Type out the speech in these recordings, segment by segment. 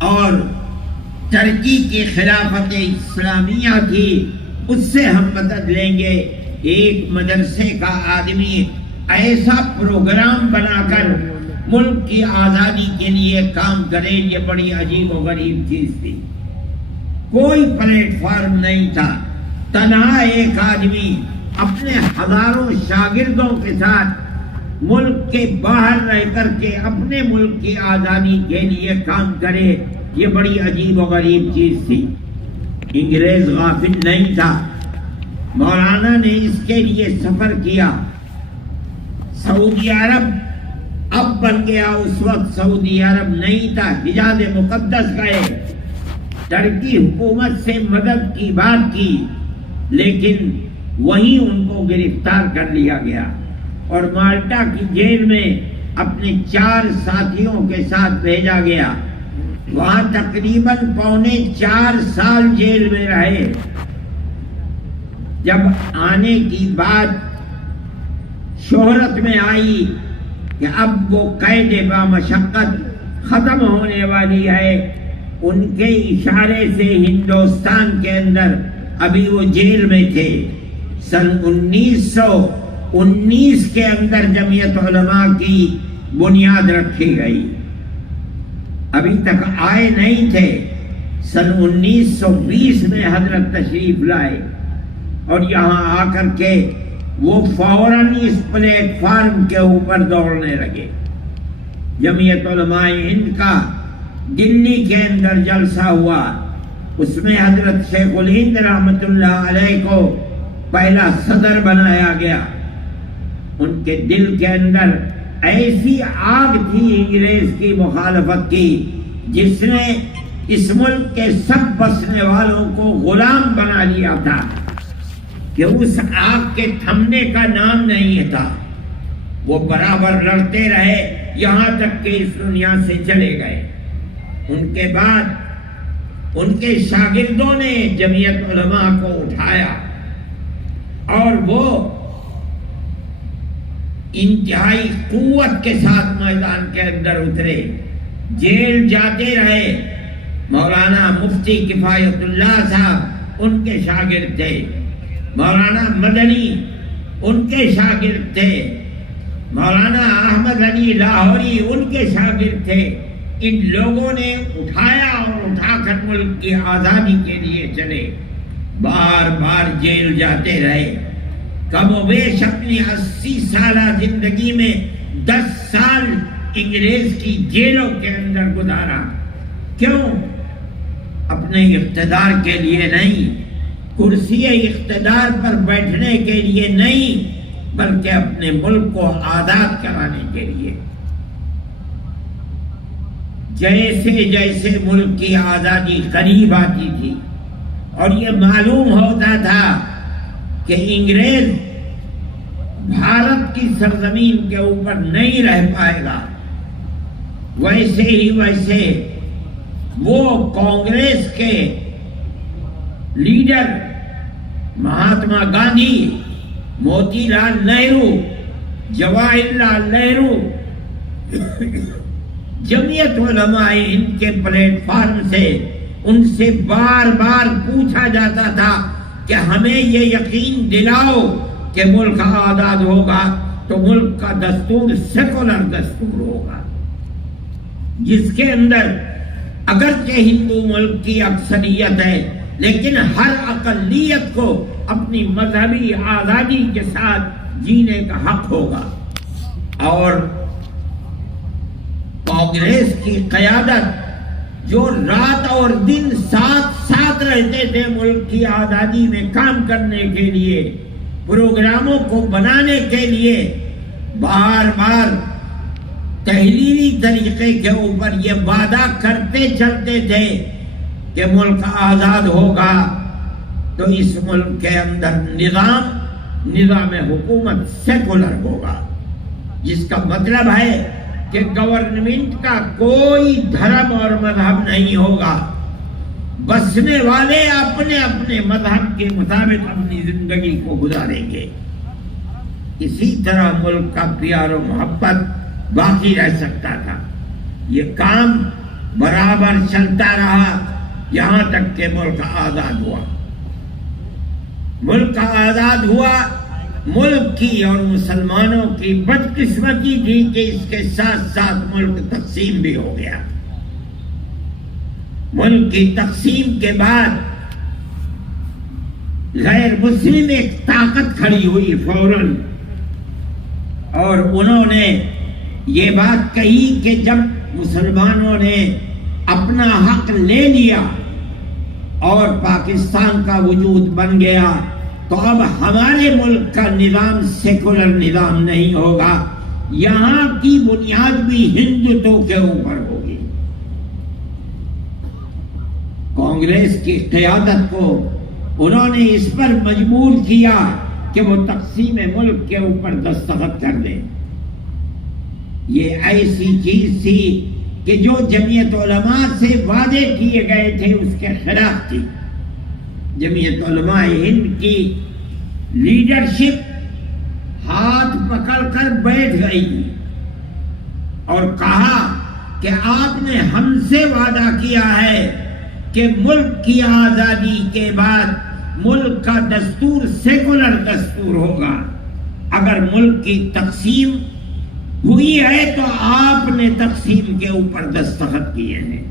اور ترکی کی خلافت اسلامیہ تھی، اس سے ہم مدد لیں گے۔ ایک مدرسے کا آدمی ایسا پروگرام بنا کر ملک کی آزادی کے لیے کام کرے، یہ بڑی عجیب و غریب چیز تھی۔ کوئی پلیٹ فارم نہیں تھا، تنہا ایک آدمی اپنے ہزاروں شاگردوں کے ساتھ ملک کے باہر رہ کر کے اپنے ملک کی آزادی کے لیے کام کرے، یہ بڑی عجیب و غریب چیز تھی۔ انگریز غافل نہیں تھا، مولانا نے اس کے لیے سفر کیا۔ سعودی عرب اب بن گیا، اس وقت سعودی عرب نہیں تھا، حجاز مقدس گئے، ترکی حکومت سے مدد کی بات کی، لیکن وہیں ان کو گرفتار کر لیا گیا اور مالٹا کی جیل میں اپنے 4 ساتھیوں کے ساتھ بھیجا گیا۔ وہاں تقریباً 4.25 سال جیل میں رہے۔ جب آنے کی بات شہرت میں آئی کہ اب وہ قید بامشقت ختم ہونے والی ہے، ان کے اشارے سے ہندوستان کے اندر ابھی وہ جیل میں تھے۔ سن 1919 کے اندر جمعیت علماء کی بنیاد رکھی گئی، ابھی تک آئے نہیں تھے۔ سن 1920 میں حضرت تشریف لائے اور یہاں آ کر کے وہ فوراً اس پلیٹ فارم کے اوپر دوڑنے لگے۔ جمعیت علماء ہند کا دلی کے اندر جلسہ ہوا، اس میں حضرت شیخ الہند رحمت اللہ علیہ کو پہلا صدر بنایا گیا۔ ان کے دل کے اندر ایسی آگ تھی انگریز کی مخالفت کی، جس نے اس ملک کے سب بسنے والوں کو غلام بنا لیا تھا، کہ اس آگ کے تھمنے کا نام نہیں تھا۔ وہ برابر لڑتے رہے یہاں تک کہ اس دنیا سے چلے گئے۔ ان کے بعد ان کے شاگردوں نے جمعیت علماء کو اٹھایا اور وہ انتہائی قوت کے ساتھ میدان کے اندر اترے، جیل جاتے رہے۔ مولانا مفتی کفایت اللہ صاحب ان کے شاگرد تھے، مولانا مدنی ان کے شاگرد تھے، مولانا احمد علی لاہوری ان کے شاگرد تھے۔ ان لوگوں نے اٹھایا اور اٹھا کر ملک کی آزادی کے لیے چلے، بار بار جیل جاتے رہے۔ کم و بیش اپنی 80 سالہ زندگی میں 10 سال انگریز کی جیلوں کے اندر گزارا۔ کیوں؟ اپنے اقتدار کے لیے نہیں، کرسی اقتدار پر بیٹھنے کے لیے نہیں، بلکہ اپنے ملک کو آزاد کرانے کے لیے۔ جیسے جیسے ملک کی آزادی قریب آتی تھی اور یہ معلوم ہوتا تھا کہ انگریز بھارت کی سرزمین کے اوپر نہیں رہ پائے گا، ویسے ہی ویسے وہ کانگریس کے لیڈر مہاتما گاندھی، موتی لال نہرو، جواہر لال نہرو، جمعیت علماء ہند کے پلیٹ فارم سے ان سے بار بار پوچھا جاتا تھا کہ ہمیں یہ یقین دلاؤ کہ ملک آزاد ہوگا تو ملک کا دستور سیکولر دستور ہوگا، جس کے اندر اگرچہ ہندو ملک کی اکثریت ہے لیکن ہر اقلیت کو اپنی مذہبی آزادی کے ساتھ جینے کا حق ہوگا۔ اور کانگریس کی قیادت جو رات اور دن ساتھ رہتے تھے ملک کی آزادی میں کام کرنے کے لیے، پروگراموں کو بنانے کے لیے، بار بار تحریری طریقے کے اوپر یہ وعدہ کرتے چلتے تھے کہ ملک آزاد ہوگا تو اس ملک کے اندر نظام حکومت سیکولر ہوگا، جس کا مطلب ہے کہ گورنمنٹ کا کوئی دھرم اور مذہب نہیں ہوگا، بسنے والے اپنے اپنے مذہب کے مطابق اپنی زندگی کو گزاریں گے۔ اسی طرح ملک کا پیار و محبت باقی رہ سکتا تھا۔ یہ کام برابر برابر چلتا رہا یہاں تک کہ ملک آزاد ہوا۔ ملک آزاد ہوا، ملک کی اور مسلمانوں کی بدقسمتی تھی کہ اس کے ساتھ ساتھ ملک تقسیم بھی ہو گیا۔ ملک کی تقسیم کے بعد غیر مسلم ایک طاقت کھڑی ہوئی فوراً، اور انہوں نے یہ بات کہی کہ جب مسلمانوں نے اپنا حق لے لیا اور پاکستان کا وجود بن گیا تو اب ہمارے ملک کا نظام سیکولر نظام نہیں ہوگا، یہاں کی بنیاد بھی ہندوتوں کے اوپر ہوگی۔ کانگریس کی قیادت کو انہوں نے اس پر مجبور کیا کہ وہ تقسیم ملک کے اوپر دستخط کر دیں۔ یہ ایسی چیز تھی کہ جو جمعیت علماء سے وعدے کیے گئے تھے اس کے خلاف تھی۔ جمعیت علماء ہند کی لیڈرشپ ہاتھ پکڑ کر بیٹھ گئی اور کہا کہ آپ نے ہم سے وعدہ کیا ہے کہ ملک کی آزادی کے بعد ملک کا دستور سیکولر دستور ہوگا۔ اگر ملک کی تقسیم ہوئی ہے تو آپ نے تقسیم کے اوپر دستخط کیے ہیں۔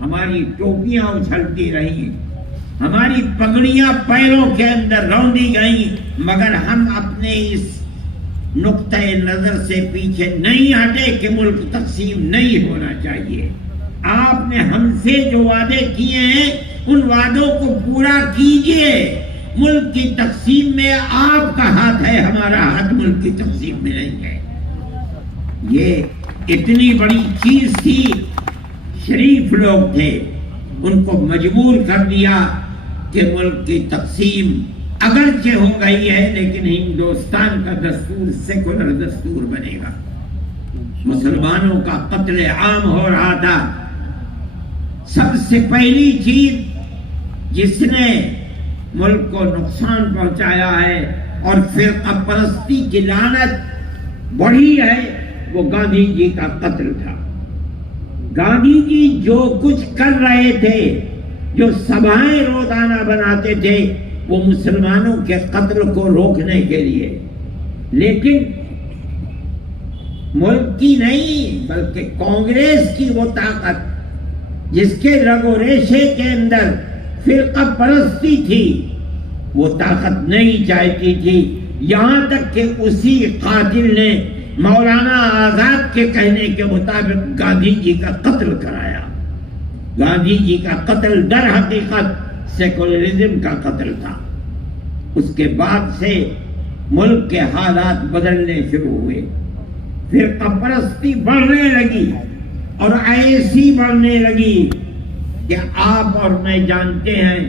ہماری ٹوپیاں اچھلتی رہیں، ہماری پگڑیاں پیروں کے اندر روندی گئیں، مگر ہم اپنے اس نقطۂ نظر سے پیچھے نہیں ہٹے کہ ملک تقسیم نہیں ہونا چاہیے۔ آپ نے ہم سے جو وعدے کیے ہیں ان وعدوں کو پورا کیجئے۔ ملک کی تقسیم میں آپ کا ہاتھ ہے، ہمارا ہاتھ ملک کی تقسیم میں نہیں ہے۔ یہ اتنی بڑی چیز تھی، شریف لوگ تھے، ان کو مجبور کر دیا کہ ملک کی تقسیم اگرچہ ہو گئی ہے لیکن ہندوستان کا دستور سیکولر دستور بنے گا۔ مسلمانوں کا قتل عام ہو رہا تھا۔ سب سے پہلی چیز جس نے ملک کو نقصان پہنچایا ہے اور فرقہ پرستی کی لعنت بڑھی ہے وہ گاندھی جی کا قتل تھا۔ گاندھی جی جو کچھ کر رہے تھے، جو سبھائیں روزانہ بناتے تھے وہ مسلمانوں کے قتل کو روکنے کے لیے، لیکن ملک کی نہیں بلکہ کانگریس کی وہ طاقت جس کے رگ و ریشے کے اندر فرقہ پرستی تھی وہ طاقت نہیں چاہتی تھی، یہاں تک کہ اسی قاتل نے مولانا آزاد کے کہنے کے مطابق گاندھی جی کا قتل کرایا۔ گاندھی جی کا قتل در حقیقت سیکولرزم کا قتل تھا۔ اس کے بعد سے ملک کے حالات بدلنے شروع ہوئے، فرقہ پرستی بڑھنے لگی اور ایسی بڑھنے لگی کہ آپ اور میں جانتے ہیں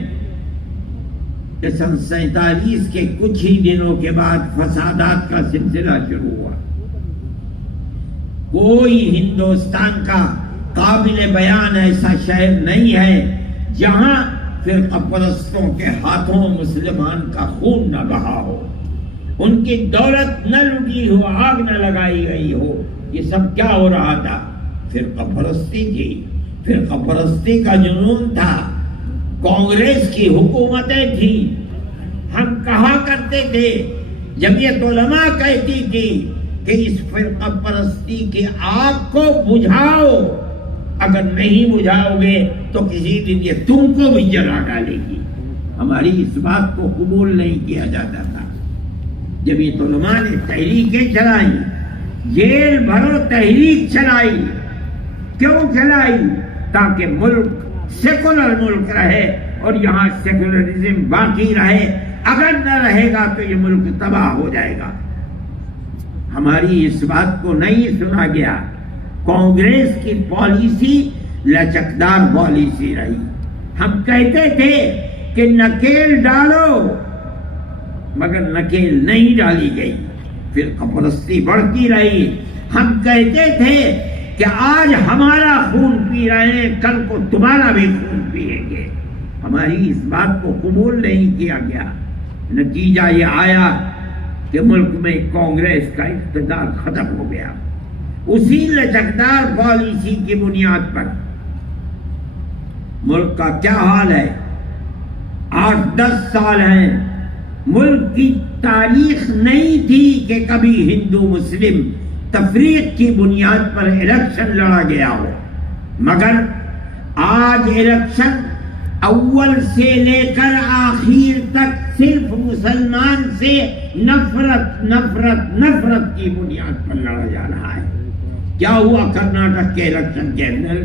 کہ سن 47 کے کچھ ہی دنوں کے بعد فسادات کا سلسلہ شروع ہوا۔ کوئی ہندوستان کا قابل بیان ایسا شہر نہیں ہے جہاں فرقہ پرستوں کے ہاتھوں مسلمان کا خون نہ بہا ہو، ان کی دولت نہ لوٹی ہو، آگ نہ لگائی گئی ہو۔ یہ سب کیا ہو رہا تھا؟ فرقہ پرستی تھی، فرقہ پرستی کا جنون تھا، کانگریس کی حکومتیں تھیں۔ ہم کہا کرتے تھے، جمعیت علماء کہتی تھی کہ اس فرقہ پرستی کی آگ کو بجھاؤ، اگر نہیں بجھاؤ گے تو کسی دن یہ تم کو بھی جلا ڈالے گی۔ ہماری اس بات کو قبول نہیں کیا جاتا تھا۔ جمعیت علماء نے تحریکیں چلائی، جیل بھرو تحریک چلائی۔ کیوں چلائی؟ تاکہ ملک سیکولر ملک رہے اور یہاں سیکولرزم باقی رہے، اگر نہ رہے گا تو یہ ملک تباہ ہو جائے گا۔ ہماری اس بات کو نہیں سنا گیا۔ کانگریس کی پالیسی لچکدار پالیسی رہی۔ ہم کہتے تھے کہ نکیل ڈالو، مگر نکیل نہیں ڈالی گئی، فرقہ پرستی بڑھتی رہی۔ ہم کہتے تھے کہ آج ہمارا خون پی رہے ہیں، کل کو تمہارا بھی خون پیئیں گے۔ ہماری اس بات کو قبول نہیں کیا گیا۔ نتیجہ یہ آیا کہ ملک میں کانگریس کا اقتدار ختم ہو گیا۔ اسی لچکدار پالیسی کی بنیاد پر ملک کا کیا حال ہے؟ 8-10 سال ہیں، ملک کی تاریخ نہیں تھی کہ کبھی ہندو مسلم تفریق کی بنیاد پر الیکشن لڑا گیا ہو، مگر آج الیکشن اول سے لے کر آخر تک صرف مسلمان سے نفرت نفرت نفرت کی بنیاد پر لڑا جا رہا ہے۔ کیا ہوا کرناٹک کے الیکشن کے اندر؟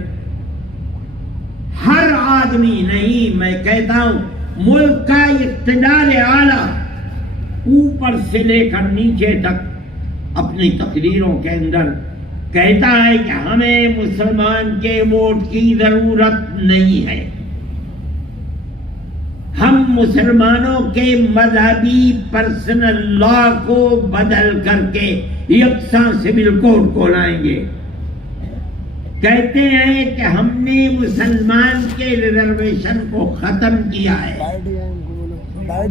ہر آدمی نہیں، میں کہتا ہوں ملک کا اقتدار اعلیٰ اوپر سے لے کر نیچے تک اپنی تقریروں کے اندر کہتا ہے کہ ہمیں مسلمان کے ووٹ کی ضرورت نہیں ہے، ہم مسلمانوں کے مذہبی پرسنل لا کو بدل کر کے یکساں سول کوڈ کو لائیں گے۔ کہتے ہیں کہ ہم نے مسلمان کے ریزرویشن کو ختم کیا ہے،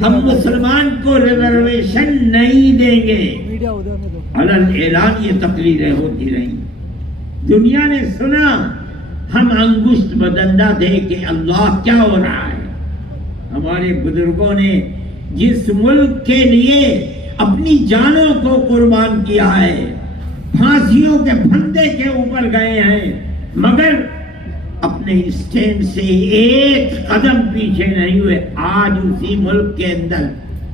ہم مسلمان کو ریزرویشن نہیں دیں گے۔ علن اعلان یہ تقریریں ہوتی رہیں، دنیا نے سنا، ہم انگشت بدندہ دے کہ اللہ کیا ہو رہا ہے۔ ہمارے بزرگوں نے جس ملک کے لیے اپنی جانوں کو قربان کیا ہے، پھانسیوں کے پھندے کے اوپر گئے ہیں، مگر اپنے اسٹینڈ سے ایک قدم پیچھے نہیں ہوئے۔ آج اسی ملک کے اندر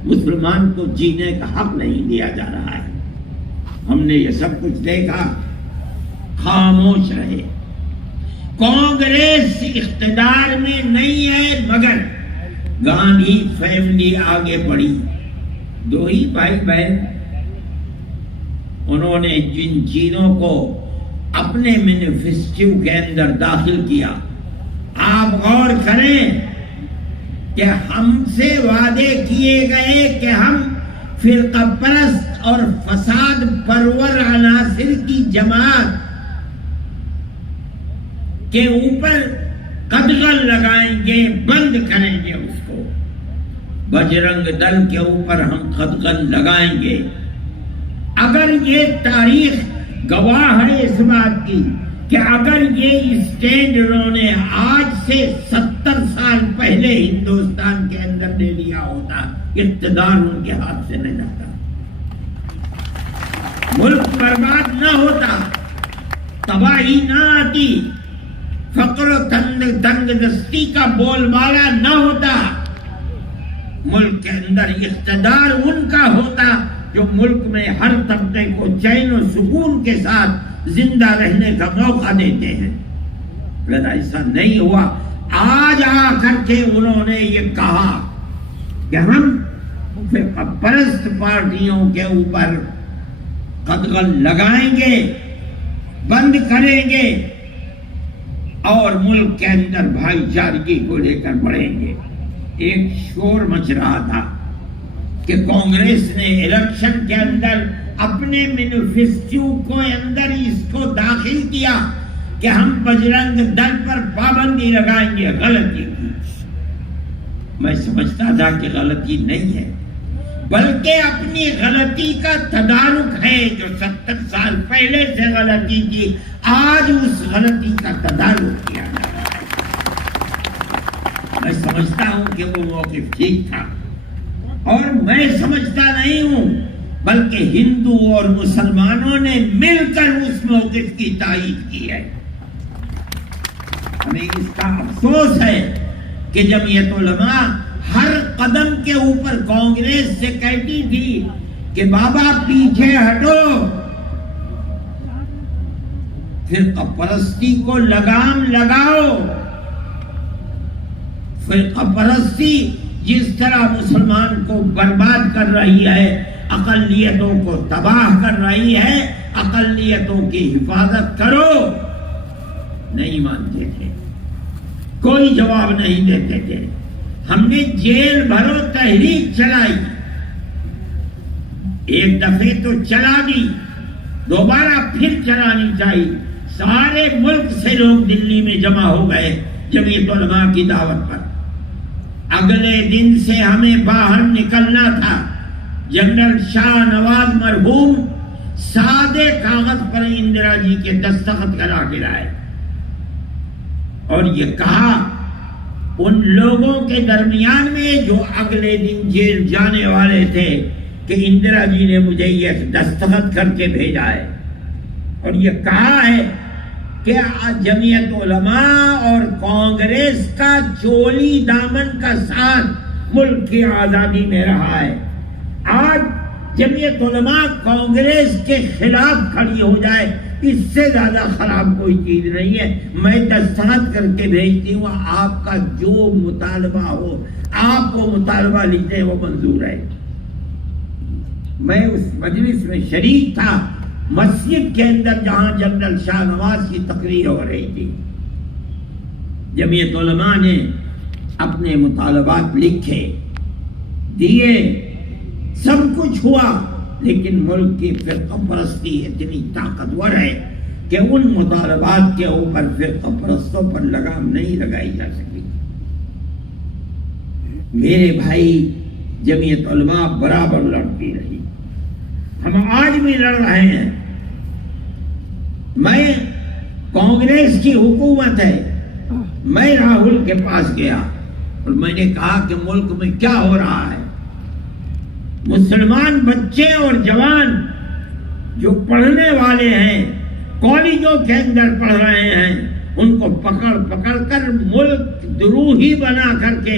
مسلمان کو جینے کا حق نہیں دیا جا رہا ہے۔ ہم نے یہ سب کچھ دیکھا، خاموش رہے۔ کانگریس اقتدار میں نہیں ہے، مگر گاندھی فیملی آگے بڑھی، 2 ہی بھائی بہن، انہوں نے جن چیزوں کو اپنے مینیفیسٹو کے اندر داخل کیا، آپ غور کریں کہ ہم سے وعدے کیے گئے کہ ہم فرقہ پرست اور فساد پرور عناصر کی جماعت کے اوپر قدغن لگائیں گے، بند کریں گے، اس کو بجرنگ دل کے اوپر ہم قدغن لگائیں گے۔ اگر یہ تاریخ گواہ ہے اس بات کی کہ اگر یہ اسٹینڈ انہوں نے آج سے 70 سال پہلے ہندوستان کے اندر لے لیا ہوتا، اقتدار ان کے ہاتھ سے نہ جاتا، ملک برباد نہ ہوتا، تباہی نہ آتی، فقر و تنگ دستی کا بول بالا نہ ہوتا، ملک کے اندر اقتدار ان کا ہوتا جو ملک میں ہر طبقے کو چین و سکون کے ساتھ زندہ رہنے کا موقع دیتے ہیں۔ اگر ایسا نہیں ہوا، آج آ کر کے انہوں نے یہ کہا کہ ہم فرقہ پرست پارٹیوں کے اوپر قدغن لگائیں گے، بند کریں گے اور ملک کے اندر بھائی چارگی کو لے کر بڑھیں گے۔ ایک شور مچ رہا تھا کہ کانگریس نے الیکشن کے اندر اپنے مینیفیسٹو کو اندر اس کو داخل کیا کہ ہم بجرنگ دل پر پابندی لگائیں گے۔ غلطی کی، میں سمجھتا تھا کہ غلطی نہیں ہے، بلکہ اپنی غلطی کا تدارک ہے، جو 70 سال پہلے سے غلطی کی، آج اس غلطی کا تدارک کیا جا رہا ہے۔ میں سمجھتا ہوں کہ وہ موقف ٹھیک تھا، اور میں سمجھتا نہیں ہوں بلکہ ہندو اور مسلمانوں نے مل کر اس موقف کی تائید کی ہے۔ ہمیں اس کا افسوس ہے کہ جمعیت علماء ہر قدم کے اوپر کانگریس سے کہتی تھی کہ بابا پیچھے ہٹو، فرقہ پرستی کو لگام لگاؤ۔ فرقہ پرستی جس طرح مسلمان کو برباد کر رہی ہے، اقلیتوں کو تباہ کر رہی ہے، اقلیتوں کی حفاظت کرو، نہیں مانتے تھے، کوئی جواب نہیں دیتے تھے۔ ہم نے جیل بھرو تحریک چلائی، ایک دفعے تو چلا دی، دوبارہ پھر چلانی چاہیے۔ سارے ملک سے لوگ دلی میں جمع ہو گئے جمعیت علماء کی دعوت پر۔ اگلے دن سے ہمیں باہر نکلنا تھا۔ جنرل شاہ نواز مرحوم سادے کاغذ پر اندرا جی کے دستخط کرا کے لائے اور یہ کہا ان لوگوں کے درمیان میں جو اگلے دن جیل جانے والے تھے کہ اندرا جی نے مجھے یہ دستخط کر کے بھیجا ہے اور یہ کہا ہے کہ جمعیت علماء اور کانگریس کا چولی دامن کا ساتھ ملک کی آزادی میں رہا ہے. آج جمعیت علماء کانگریس کے خلاف کھڑی ہو جائے اس سے زیادہ خراب کوئی چیز نہیں ہے. میں دستخط کر کے بھیجتی ہوں، آپ کا جو مطالبہ ہو آپ وہ مطالبہ لکھتے ہیں وہ منظور ہے. میں اس مجلس میں شریک تھا مسجد کے اندر جہاں جنرل شاہ نواز کی تقریر ہو رہی تھی. جمعیت علماء نے اپنے مطالبات لکھے دیے، سب کچھ ہوا، لیکن ملک کی فرقہ پرستی اتنی طاقتور ہے کہ ان مطالبات کے اوپر فرقہ پرستوں پر لگام نہیں لگائی جا سکی. میرے بھائی، جمعیت علماء برابر لڑتی رہی، ہم آج بھی لڑ رہے ہیں. میں کانگریس کی حکومت ہے، میں راہل کے پاس گیا اور میں نے کہا کہ ملک میں کیا ہو رہا ہے. مسلمان بچے اور جوان جو پڑھنے والے ہیں، کالجوں کے اندر پڑھ رہے ہیں، ان کو پکڑ پکڑ کر ملک دروہی بنا کر کے،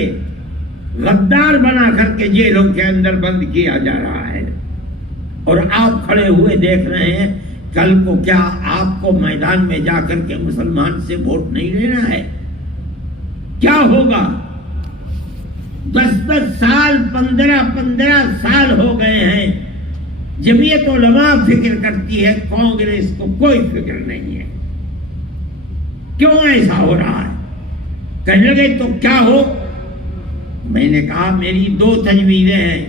غدار بنا کر کے جیلوں کے اندر بند کیا جا رہا ہے. اور آپ کھڑے ہوئے دیکھ رہے ہیں. کل کو کیا آپ کو میدان میں جا کر کے مسلمان سے ووٹ نہیں لینا ہے؟ کیا ہوگا؟ 10 سال 15 سال ہو گئے ہیں. جمعیت علماء فکر کرتی ہے، کانگریس کو کوئی فکر نہیں ہے. کیوں ایسا ہو رہا ہے؟ کہنے لگے تو کیا ہو؟ میں نے کہا میری 2 تجویزیں ہیں.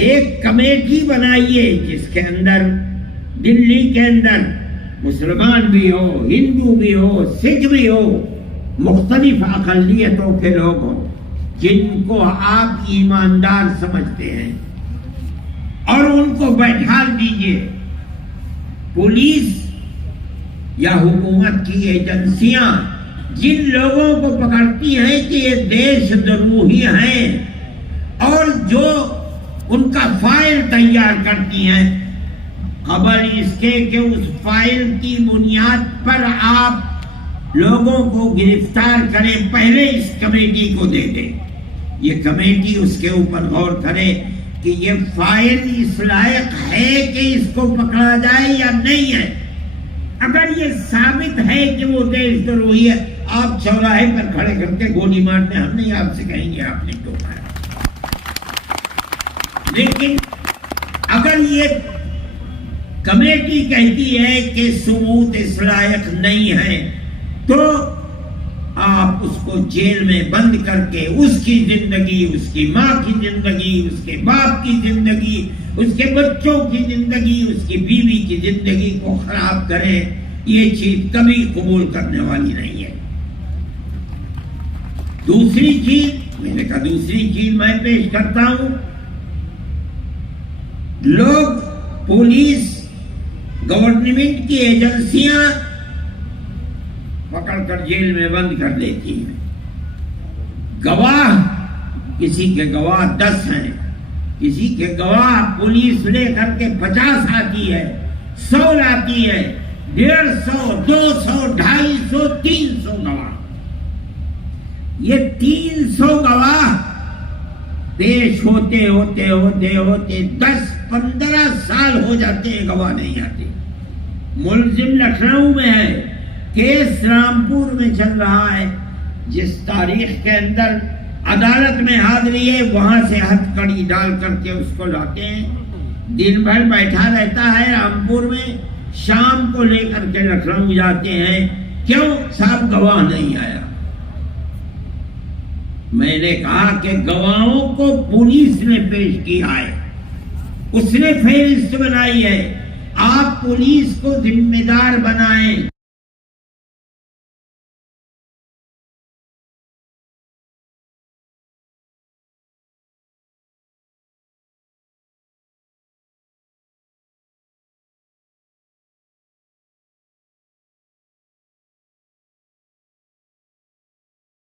ایک کمیٹی بنائیے جس کے اندر دلی کے اندر مسلمان بھی ہو، ہندو بھی ہو، سکھ بھی ہو، مختلف اقلیتوں کے لوگ ہوں جن کو آپ ایماندار سمجھتے ہیں، اور ان کو بیٹھا دیجئے. پولیس یا حکومت کی ایجنسیاں جن لوگوں کو پکڑتی ہیں کہ یہ دیش دروہی ہیں اور جو ان کا فائل تیار کرتی ہیں، قبل اس کے کہ اس فائل کی بنیاد پر آپ لوگوں کو گرفتار کریں، پہلے اس کمیٹی کو دے دیں. یہ کمیٹی اس کے اوپر غور کرے کہ یہ فائل اس لائق ہے کہ اس کو پکڑا جائے یا نہیں ہے. اگر یہ ثابت ہے کہ وہ دیش دروہی ہے، آپ چوراہے پر کھڑے کر کے گولی مارتے ہیں، ہم نہیں آپ سے کہیں گے آپ نے کیوں مارا. لیکن اگر یہ کمیٹی کہتی ہے کہ ثبوت اس لائق نہیں ہے، تو آپ اس کو جیل میں بند کر کے اس کی زندگی، اس کی ماں کی زندگی، اس کے باپ کی زندگی، اس کے بچوں کی زندگی، اس کی بیوی کی زندگی کو خراب کریں. یہ چیز کبھی قبول کرنے والی نہیں ہے. دوسری چیز میں نے کہا، دوسری چیز میں پیش کرتا ہوں. لوگ، پولیس، گورنمنٹ کی ایجنسیاں پکڑ کر جیل میں بند کر دیتی ہیں. گواہ، کسی کے گواہ 10 ہیں، کسی کے گواہ پولیس لے کر کے 50 آتی ہے، 100 لاتی ہے، 150، 200، 250، 300 گواہ. یہ 300 گواہ پیش ہوتے ہوتے ہوتے ہوتے 10-15 سال ہو جاتے ہیں، گواہ نہیں آتے. ملزم لکھنؤ میں ہے، کیس رامپور میں چل رہا ہے. جس تاریخ کے اندر عدالت میں حاضری ہے، وہاں سے ہتھ کڑی ڈال کر کے اس کو لاتے ہیں. دن بھر بیٹھا رہتا ہے رامپور میں، شام کو لے کر کے لکھنؤ جاتے ہیں. کیوں؟ صاحب گواہ نہیں آیا. میں نے کہا کہ گواہوں کو پولیس نے پیش کیا ہے، اس نے فہرست بنائی ہے. آپ پولیس کو ذمہ دار بنائیں.